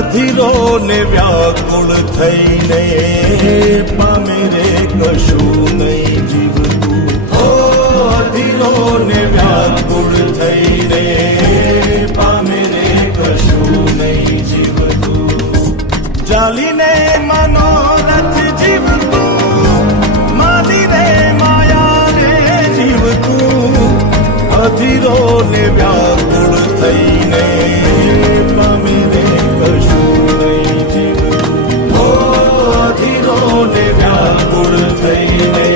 અધીરો ને વ્યાકુળ થઈને પામે રે કશું નહીં જીવતું. ઓ અધીરો ને વ્યાકુળ થઈને પામે રે કશું નહીં જીવતું. જાલીને મનોરથ જીવતું, માલીને માયા રે જીવતું. અધીરો ને વ્યાકુળ થઈને પામે રે કશું નહીં જીવતું. ઓ અધીરો ને વ્યાકુળ થઈને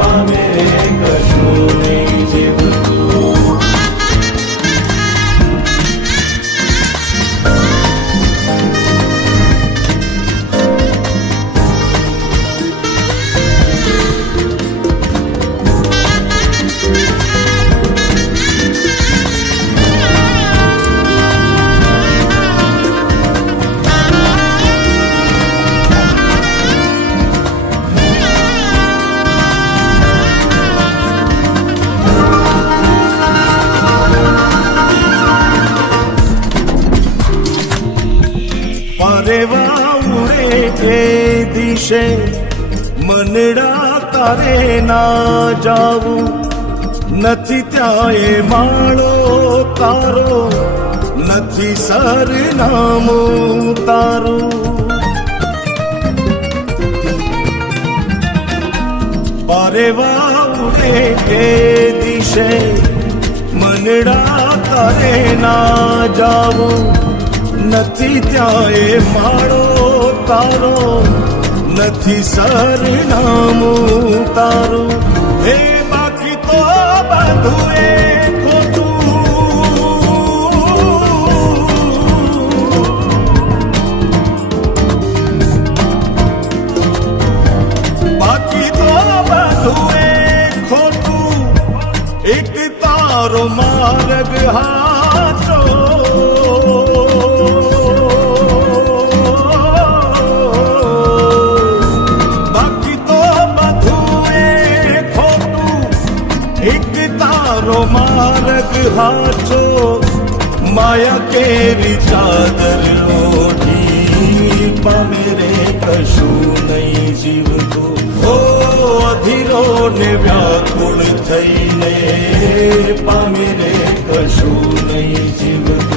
પામે રે કશું નહીં જીવતું. પરેવા ઉડે એ દિશે મનડા તારે ના જાવું. નથી ત્યાં એ માળો તારો, નથી સરનામું તારું. પરેવા ઉડે એ દિશે મનડા તારે ના જાવું. નથી ત્યાં એ માળો તારો, નથી સરનામું તારું. હે બાકી તો બધું એ ખોટું. બાકી તો બધું એ ખોટું. એક તારો માર્ગ હાચો. માર્ગ હાચો. માયા કેરી ચાદર ઓઢી પામે રે કશું નહીં જીવતું. ઓ અધીરો ને વ્યાકુળ થઈને પામે રે કશું નહીં જીવતું.